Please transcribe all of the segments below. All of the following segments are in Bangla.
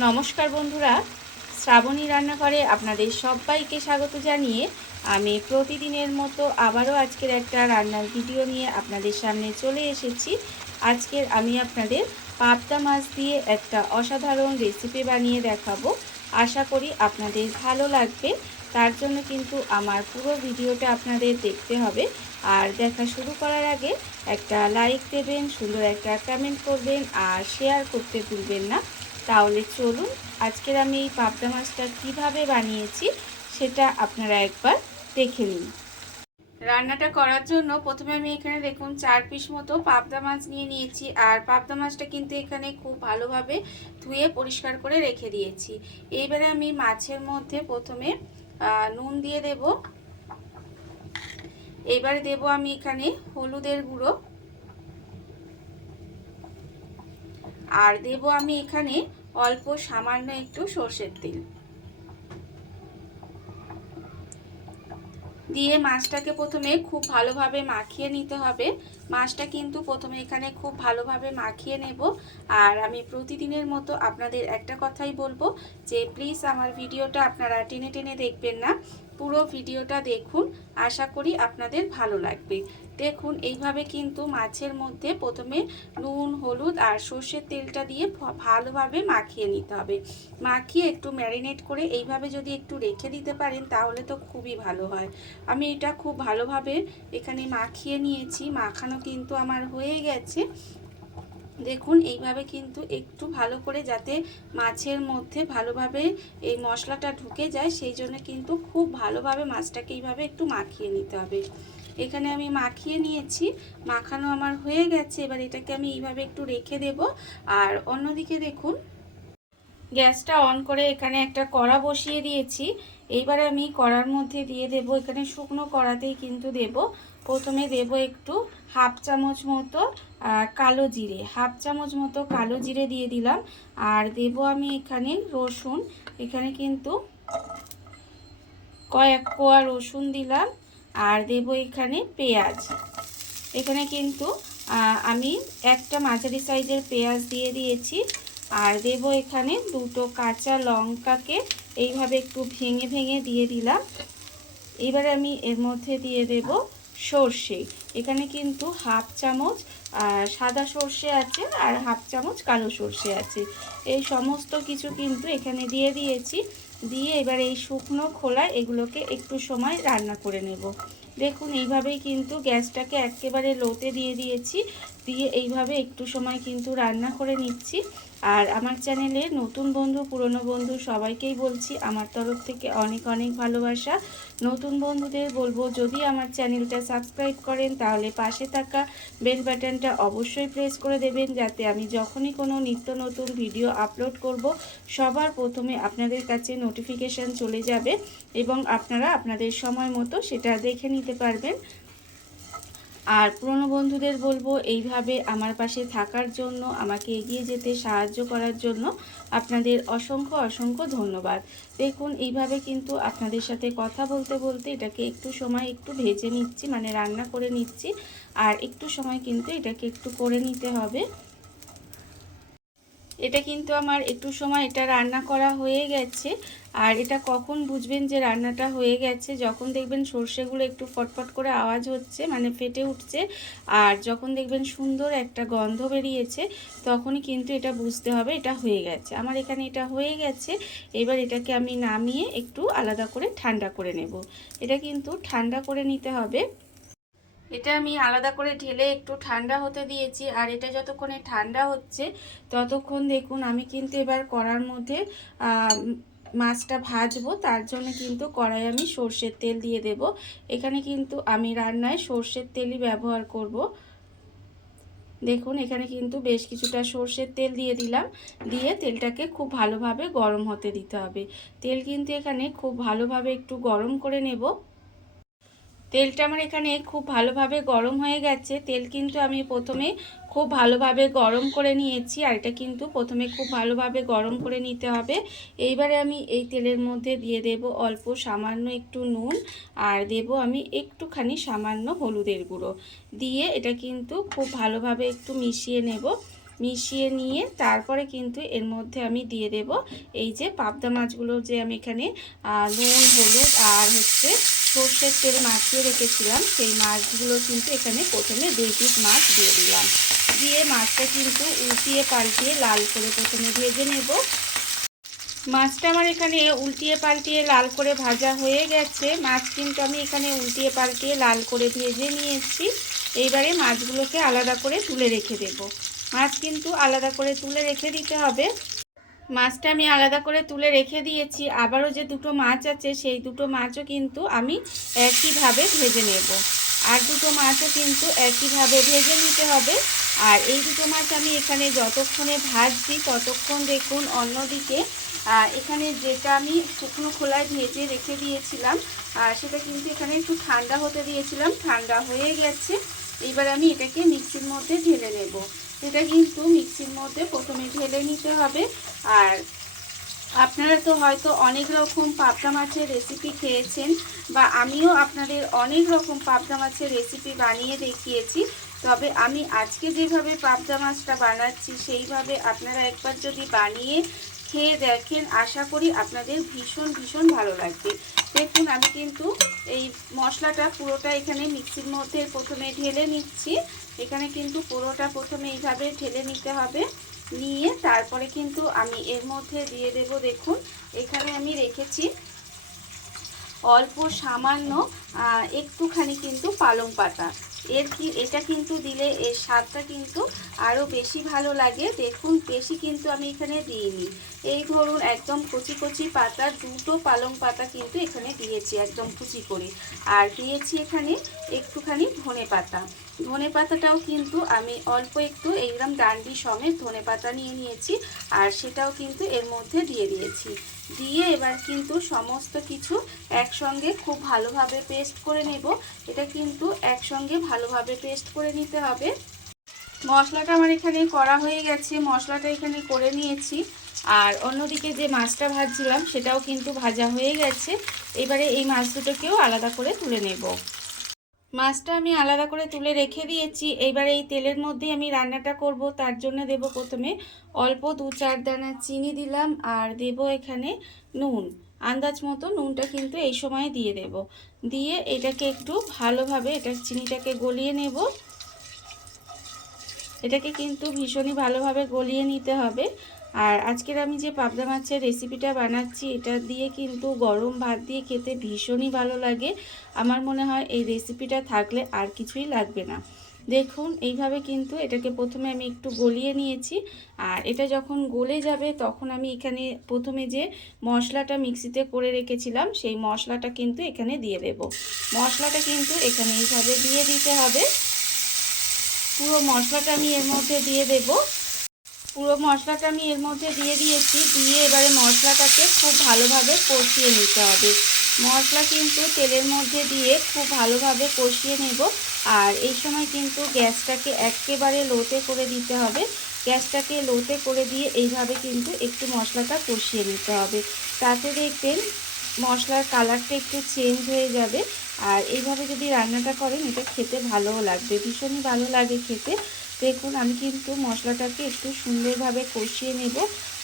নমস্কার বন্ধুরা, শ্রাবণী রান্নাঘরে আপনাদের সবাইকে স্বাগত জানিয়ে আমি প্রতিদিনের মতো আবারও আজকের একটা রান্নার ভিডিও নিয়ে আপনাদের সামনে চলে এসেছি। আজকের আমি আপনাদের পাবদা মাছ দিয়ে একটা অসাধারণ রেসিপি বানিয়ে দেখাবো। আশা করি আপনাদের ভালো লাগবে। তার জন্য কিন্তু আমার পুরো ভিডিওটা আপনাদের দেখতে হবে। আর দেখা শুরু করার আগে একটা লাইক দেবেন, সুন্দর একটা কমেন্ট করবেন আর শেয়ার করতে ভুলবেন না। তাহলে চলুন আজকের আমি এই পাবদা মাছটা কীভাবে বানিয়েছি সেটা আপনারা একবার দেখে নিন। রান্নাটা করার জন্য প্রথমে আমি এখানে দেখুন 4 পিস মতো পাবদা মাছ নিয়ে নিয়েছি। আর পাবদা মাছটা কিন্তু এখানে খুব ভালোভাবে ধুয়ে পরিষ্কার করে রেখে দিয়েছি। এইবারে আমি মাছের মধ্যে প্রথমে নুন দিয়ে দেব। এবারে দেব আমি এখানে হলুদের গুঁড়ো, আর দেব আমি এখানে অল্প সামান্য একটু সর্ষের তেল দিয়ে মাছটাকে প্রথমে খুব ভালোভাবে মাখিয়ে নিতে হবে। মাছটা কিন্তু প্রথমে এখানে খুব ভালোভাবে মাখিয়ে নেব। আর আমি প্রতিদিনের মতো আপনাদের একটা কথাই বলবো যে প্লিজ আমার ভিডিওটা আপনারা টেনে টেনে দেখবেন না, পুরো ভিডিওটা দেখুন, আশা করি আপনাদের ভালো লাগবে। দেখুন এইভাবে কিন্তু মাছের মধ্যে প্রথমে নুন, হলুদ আর সর্ষের তেলটা দিয়ে ভালোভাবে মাখিয়ে নিতে হবে। মাখিয়ে একটু ম্যারিনেট করে এইভাবে যদি একটু রেখে দিতে পারেন তাহলে তো খুবই ভালো হয়। আমি এটা খুব ভালোভাবে এখানে মাখিয়ে নিয়েছি। মাখানো কিন্তু আমার হয়ে গেছে। দেখুন এইভাবে কিন্তু একটু ভালো করে যাতে মাছের মধ্যে ভালোভাবে এই মশলাটা ঢুকে যায় সেই জন্য কিন্তু খুব ভালোভাবে মাছটাকে এইভাবে একটু মাখিয়ে নিতে হবে। এখানে আমি মাখিয়ে নিয়েছি, মাখানো আমার হয়ে গেছে। এবার এটাকে আমি এইভাবে একটু রেখে দেব। আর অন্যদিকে দেখুন গ্যাসটা অন করে এখানে একটা কড়া বসিয়ে দিয়েছি। এইবারে আমি কড়ার মধ্যে দিয়ে দেব, এখানে শুকনো কড়াতেই কিন্তু দেব। প্রথমে দেব একটু হাফ চামচ মতো কালো জিরে, হাফ চামচ মতো কালো জিরে দিয়ে দিলাম। আর দেব আমি এখানে রসুন, এখানে কিন্তু কয়েক কোয়া রসুন দিলাম। আর দেব এখানে পেঁয়াজ, এখানে কিন্তু আমি একটা মাঝারি সাইজের পেঁয়াজ দিয়ে দিয়েছি। আর দেব এখানে দুটো কাঁচা লঙ্কাকে এইভাবে একটু ভেঙে ভেঙে দিয়ে দিলাম। এবারে আমি এর মধ্যে দিয়ে দেব সর্ষে, এখানে কিন্তু হাফ চামচ সাদা সর্ষে আছে আর হাফ চামচ কালো সর্ষে আছে। এই সমস্ত কিছু কিন্তু এখানে দিয়ে দিয়েছি। দিয়ে এবার এই শুকনো খোলায় এগুলোকে একটু সময় রান্না করে নেব। দেখুন এইভাবেই কিন্তু গ্যাসটাকে একেবারে লোতে দিয়ে দিয়েছি। দিয়ে এইভাবে একটু সময় কিন্তু রান্না করে নিচ্ছি। আর আমার চ্যানেলে নতুন বন্ধু, পুরনো বন্ধু সবাইকেই বলছি আমার তরফ থেকে অনেক অনেক ভালোবাসা। নতুন বন্ধুদের বলবো যদি আমার চ্যানেলটা সাবস্ক্রাইব করেন তাহলে পাশে থাকা বেল বাটনটা অবশ্যই প্রেস করে দেবেন, যাতে আমি যখনই কোনো নিত্য নতুন ভিডিও আপলোড করব সবার প্রথমে আপনাদের কাছে নোটিফিকেশান চলে যাবে এবং আপনারা আপনাদের সময় মতো সেটা দেখে নিতে পারবেন। আর পুরনো বন্ধুদের বলবো এইভাবে আমার পাশে থাকার জন্য, আমাকে এগিয়ে যেতে সাহায্য করার জন্য আপনাদের অসংখ্য অসংখ্য ধন্যবাদ। দেখুন এইভাবে কিন্তু আপনাদের সাথে কথা বলতে বলতে এটাকে একটু সময় একটু ভেজে নিচ্ছি, মানে রান্না করে নিচ্ছি। আর একটু সময় কিন্তু এটাকে একটু করে নিতে হবে। এটা কিন্তু আমার একটু সময় এটা রান্না করা হয়ে গেছে। আর এটা কখন বুঝবেন যে রান্নাটা হয়ে গেছে, যখন দেখবেন সর্ষেগুলো একটু ফটফট করে আওয়াজ হচ্ছে, মানে ফেটে উঠছে, আর যখন দেখবেন সুন্দর একটা গন্ধ বেরিয়েছে তখনই কিন্তু এটা বুঝতে হবে এটা হয়ে গেছে। আমার এখানে এটা হয়ে গেছে। এবার এটাকে আমি নামিয়ে একটু আলাদা করে ঠান্ডা করে নেব। এটা কিন্তু ঠান্ডা করে নিতে হবে। এটা আমি আলাদা করে ঢেলে একটু ঠান্ডা হতে দিয়েছি। আর এটা যতক্ষণে ঠান্ডা হচ্ছে ততক্ষণ দেখুন আমি কিন্তু এবার কড়ার মধ্যে মাছটা ভাজবো। তার জন্য কিন্তু কড়াই আমি সর্ষের তেল দিয়ে দেব। এখানে কিন্তু আমি রান্নায় সর্ষের তেলই ব্যবহার করব। দেখুন এখানে কিন্তু বেশ কিছুটা সর্ষের তেল দিয়ে দিলাম। দিয়ে তেলটাকে খুব ভালোভাবে গরম হতে দিতে হবে। তেল কিন্তু এখানে খুব ভালোভাবে একটু গরম করে নেব। তেলটা আমার এখানে খুব ভালোভাবে গরম হয়ে গেছে। তেল কিন্তু আমি প্রথমে খুব ভালোভাবে গরম করে নিয়েছি। আর এটা কিন্তু প্রথমে খুব ভালোভাবে গরম করে নিতে হবে। এইবারে আমি এই তেলের মধ্যে দিয়ে দেব অল্প সামান্য একটু নুন, আর দেব আমি একটুখানি সামান্য হলুদের গুঁড়ো। দিয়ে এটা কিন্তু খুব ভালোভাবে একটু মিশিয়ে নেব। মিশিয়ে নিয়ে তারপরে কিন্তু এর মধ্যে আমি দিয়ে দেব এই যে পাবদা মাছগুলো যে আমি এখানে নুন হলুদ আর হচ্ছে সর্ষের তেল মাখিয়ে রেখেছিলাম, সেই মাছগুলো কিন্তু এখানে প্রথমে 2 পিস মাছ দিয়ে দিলাম। দিয়ে মাছটা কিন্তু উল্টিয়ে পাল্টিয়ে লাল করে প্রথমে ভেজে নেব। মাছটা আমার এখানে উল্টিয়ে পাল্টিয়ে লাল করে ভাজা হয়ে গেছে। মাছ কিন্তু আমি এখানে উল্টিয়ে পাল্টিয়ে লাল করে ভেজে নিয়েছি। এইবারে মাছগুলোকে আলাদা করে তুলে রেখে দেব। মাছ কিন্তু আলাদা করে তুলে রেখে দিতে হবে। মাছটা আমি আলাদা করে তুলে রেখে দিয়েছি। আবারও যে দুটো মাছ আছে সেই দুটো মাছও কিন্তু আমি একইভাবে ভেজে নেব। আর দুটো মাছও কিন্তু একইভাবে ভেজে নিতে হবে। আর এই দুটো মাছ আমি এখানে যতক্ষণে ভাজছি ততক্ষণ দেখুন অন্যদিকে এখানে যেটা আমি শুকনো খোলায় ভেজে রেখে দিয়েছিলাম সেটা কিন্তু এখানে একটু ঠান্ডা হতে দিয়েছিলাম, ঠান্ডা হয়ে গেছে। এবার আমি এটাকে মিক্সির মধ্যে ঢেলে নেব। এটা কিন্তু মিক্সির মধ্যে প্রথমে ঢেলে নিতে হবে। আর আপনারা তো হয়তো অনেক রকম পাবদা মাছের রেসিপি খেয়েছেন, বা আমিও আপনাদের অনেক রকম পাবদা মাছের রেসিপি বানিয়ে দেখিয়েছি। তবে আমি আজকে যেভাবে পাবদা মাছটা বানাচ্ছি সেইভাবে আপনারা একবার যদি বানিয়ে খেয়ে দেখেন, আশা করি আপনাদের ভীষণ ভীষণ ভালো লাগবে। দেখুন আমি কিন্তু এই মশলাটা পুরোটা এখানে মিক্সির মধ্যে প্রথমে ঢেলে নিচ্ছি। এখানে কিন্তু পুরোটা প্রথমে এইভাবে ঢেলে নিতে হবে। নিয়ে তারপরে কিন্তু আমি এর মধ্যে দিয়ে দেব, দেখুন এখানে আমি রেখেছি অল্প সামান্য একটুখানি কিন্তু পালং পাতা। এটা কিন্তু দিলে এর স্বাদটা কিন্তু আরও বেশি ভালো লাগে। দেখুন বেশি কিন্তু আমি এখানে দিইনি, এই ধরুন একদম কচি কচি পাতা, দুটো পালং পাতা কিন্তু এখানে দিয়েছি একদম কুচি করে। আর দিয়েছি এখানে একটুখানি ধনে পাতা। ধনে পাতাটাও কিন্তু আমি অল্প একটু এইরকম ডান্ডি সমেত ধনে পাতা নিয়ে নিয়েছি, আর সেটাও কিন্তু এর মধ্যে দিয়ে দিয়েছি। দিয়ে এবার কিন্তু সমস্ত কিছু একসঙ্গে খুব ভালোভাবে পেস্ট করে নেব। এটা কিন্তু একসঙ্গে ভালোভাবে পেস্ট করে নিতে হবে। মশলাটা আমার এখানে করা হয়ে গেছে, মশলাটা এখানে করে নিয়েছি। আর অন্যদিকে যে মাছটা ভাজছিলাম সেটাও কিন্তু ভাজা হয়ে গেছে। এবারে এই মাছ দুটোকেও আলাদা করে তুলে নেব। মাছটা আমি আলাদা করে তুলে রেখে দিয়েছি। এইবার এই তেলের মধ্যেই আমি রান্নাটা করব। তার জন্য দেব প্রথমে অল্প 2-4 দানা চিনি দিলাম, আর দেব এখানে নুন। আন্দাজ মতো নুনটা কিন্তু এই সময় দিয়ে দেব। দিয়ে এটাকে একটু ভালোভাবে চিনিটাকে গলিয়ে নেব। এটাকে কিন্তু ভীষণই ভালোভাবে গলিয়ে নিতে হবে। আর আজকের আমি যে পাবদা মাছের রেসিপিটা বানাচ্ছি এটা দিয়ে কিন্তু গরম ভাত দিয়ে খেতে ভীষণই ভালো লাগে। আমার মনে হয় এই রেসিপিটা থাকলে আর কিছুই লাগবে না। দেখুন এইভাবে কিন্তু এটাকে প্রথমে আমি একটু গলিয়ে নিয়েছি। আর এটা যখন গলে যাবে তখন আমি এখানে প্রথমে যে মশলাটা মিক্সিতে করে রেখেছিলাম সেই মশলাটা কিন্তু এখানে দিয়ে দেব। মশলাটা কিন্তু এখানে এইভাবে দিয়ে দিতে হবে। পুরো মশলাটা আমি এর মধ্যে দিয়ে দেব। পুরো মশলাটা আমি এর মধ্যে দিয়ে দিয়েছি। দিয়ে এবারে মশলাটাকে খুব ভালোভাবে কষিয়ে নিতে হবে। মশলা কিন্তু তেলের মধ্যে দিয়ে খুব ভালোভাবে কষিয়ে নেব। আর এই সময় কিন্তু গ্যাসটাকে একেবারে লোতে করে দিতে হবে। গ্যাসটাকে লোতে করে দিয়ে এইভাবে কিন্তু একটু মশলাটা কষিয়ে নিতে হবে। তাতে দেখবেন মশলার কালারটা একটু চেঞ্জ হয়ে যাবে। আর এইভাবে যদি রান্নাটা করেন এটা খেতে ভালোও লাগবে, ভীষণই ভালো লাগে খেতে। দেখুন আমি কিন্তু মশলাটাকে একটু সুন্দরভাবে কষিয়ে নেব।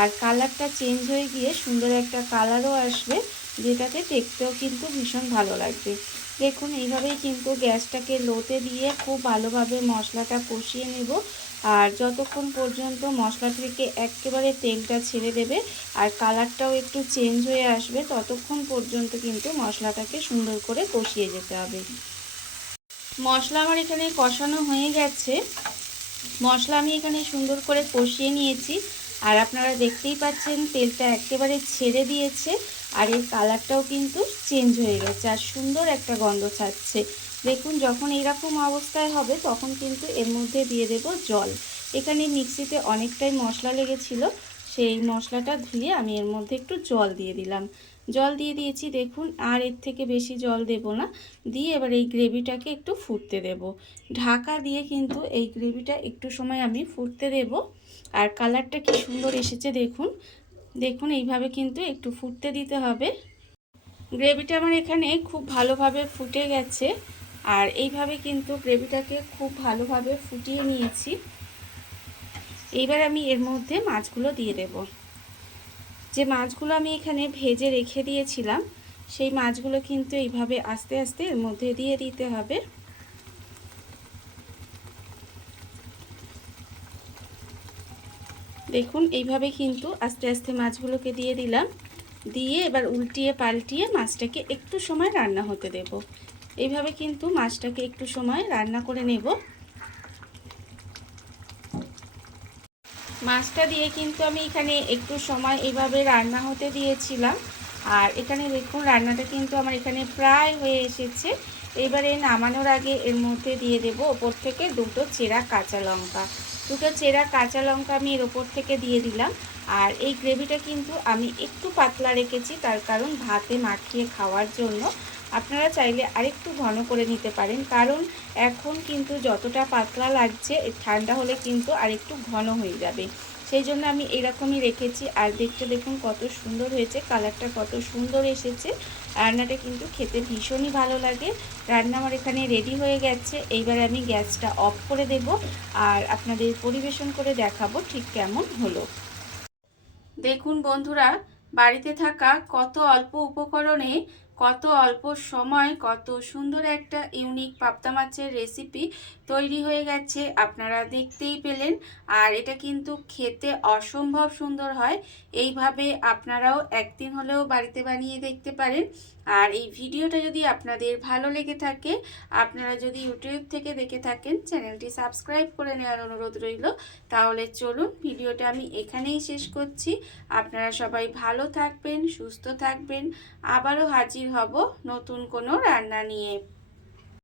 আর কালারটা চেঞ্জ হয়ে গিয়ে সুন্দর একটা কালারও আসবে, যেটাতে দেখতেও কিন্তু ভীষণ ভালো লাগবে। দেখুন এইভাবেই কিন্তু গ্যাসটাকে লোতে দিয়ে খুব ভালোভাবে মশলাটা কষিয়ে নেব। আর যতক্ষণ পর্যন্ত মশলা থেকে একেবারে তেলটা ছেড়ে দেবে আর কালারটাও একটু চেঞ্জ হয়ে আসবে ততক্ষণ পর্যন্ত কিন্তু মশলাটাকে সুন্দর করে কষিয়ে যেতে হবে। মশলা আমার এখানে কষানো হয়ে গেছে। মশলা আমি এখানে সুন্দর করে কষিয়ে নিয়েছি। আর আপনারা দেখতেই পাচ্ছেন তেলটা একেবারে ছেড়ে দিয়েছে। আর এর কালারটাও কিন্তু চেঞ্জ হয়ে গেছে আর সুন্দর একটা গন্ধ ছাড়ছে। দেখুন যখন এরকম অবস্থায় হবে তখন কিন্তু এর মধ্যে দিয়ে দেব জল। এখানে মিক্সিতে অনেকটাই মশলা লেগেছিল, সেই মশলাটা ধুয়ে আমি এর মধ্যে একটু জল দিয়ে দিলাম। জল দিয়ে দিয়েছি, দেখুন আর এর থেকে বেশি জল দেব না। দিয়ে এবার এই গ্রেভিটাকে একটু ফুটতে দেব। ঢাকা দিয়ে কিন্তু এই গ্রেভিটা একটু সময় আমি ফুটতে দেব। আর কালারটা কি সুন্দর এসেছে দেখুন। দেখুন এইভাবে কিন্তু একটু ফুটতে দিতে হবে। গ্রেভিটা আমার এখানে খুব ভালোভাবে ফুটে গেছে। আর এইভাবে কিন্তু গ্রেভিটাকে খুব ভালোভাবে ফুটিয়ে নিয়েছি। এইবার আমি এর মধ্যে মাছগুলো দিয়ে দেব। যে মাছগুলো আমি এখানে ভেজে রেখে দিয়েছিলাম সেই মাছগুলো কিন্তু এইভাবে আস্তে আস্তে এর মধ্যে দিয়ে দিতে হবে। দেখুন এইভাবে কিন্তু আস্তে আস্তে মাছগুলোকে দিয়ে দিলাম। দিয়ে এবার উল্টিয়ে পাল্টিয়ে মাছটাকে একটু সময় রান্না হতে দেব। এইভাবে কিন্তু মাছটাকে একটু সময় রান্না করে নেব। মাছটা দিয়ে কিন্তু আমি এখানে একটু সময় এইভাবে রান্না হতে দিয়েছিলাম। আর এখানে দেখুন রান্নাটা কিন্তু আমার এখানে প্রায় হয়ে এসেছে। এবারে নামানোর আগে এর মধ্যে দিয়ে দেব ওপর থেকে দুটো চেরা কাঁচা লঙ্কা। দুটো চেরা কাঁচা লঙ্কা আমি এর ওপর থেকে দিয়ে দিলাম। আর এই গ্রেভিটা কিন্তু আমি একটু পাতলা রেখেছি, তার কারণ ভাতে মাখিয়ে খাওয়ার জন্য। আপনারা চাইলে আরেকটু ঘন করে নিতে পারেন, কারণ এখন কিন্তু যতটা পাতলা লাগছে ঠান্ডা হলে কিন্তু আরেকটু ঘন হয়ে যাবে। সেই জন্য আমি এরকমই রেখেছি। আর দেখতে দেখুন কত সুন্দর হয়েছে, কালারটা কত সুন্দর এসেছে। রান্নাটা কিন্তু খেতে ভীষণই ভালো লাগে। রান্না আমার এখানে রেডি হয়ে গেছে। এইবারে আমি গ্যাসটা অফ করে দেব আর আপনাদের পরিবেশন করে দেখাবো ঠিক কেমন হলো। দেখুন বন্ধুরা, বাড়িতে থাকা কত অল্প উপকরণে কত অল্প সময় কত সুন্দর একটা ইউনিক পাবদা মাছের রেসিপি তৈরি হয়ে গেছে, আপনারা দেখতেই পেলেন। আর এটা কিন্তু খেতে অসম্ভব সুন্দর হয়। এইভাবে আপনারাও একদিন হলেও বাড়িতে বানিয়ে দেখতে পারেন। আর এই ভিডিওটা যদি আপনাদের ভালো লেগে থাকে, আপনারা যদি ইউটিউব থেকে দেখে থাকেন, চ্যানেলটি সাবস্ক্রাইব করে নেওয়ার অনুরোধ রইল। তাহলে চলুন ভিডিওটা আমি এখানেই শেষ করছি। আপনারা সবাই ভালো থাকবেন, সুস্থ থাকবেন। আবারও হাজির হব নতুন কোনো রান্না নিয়ে।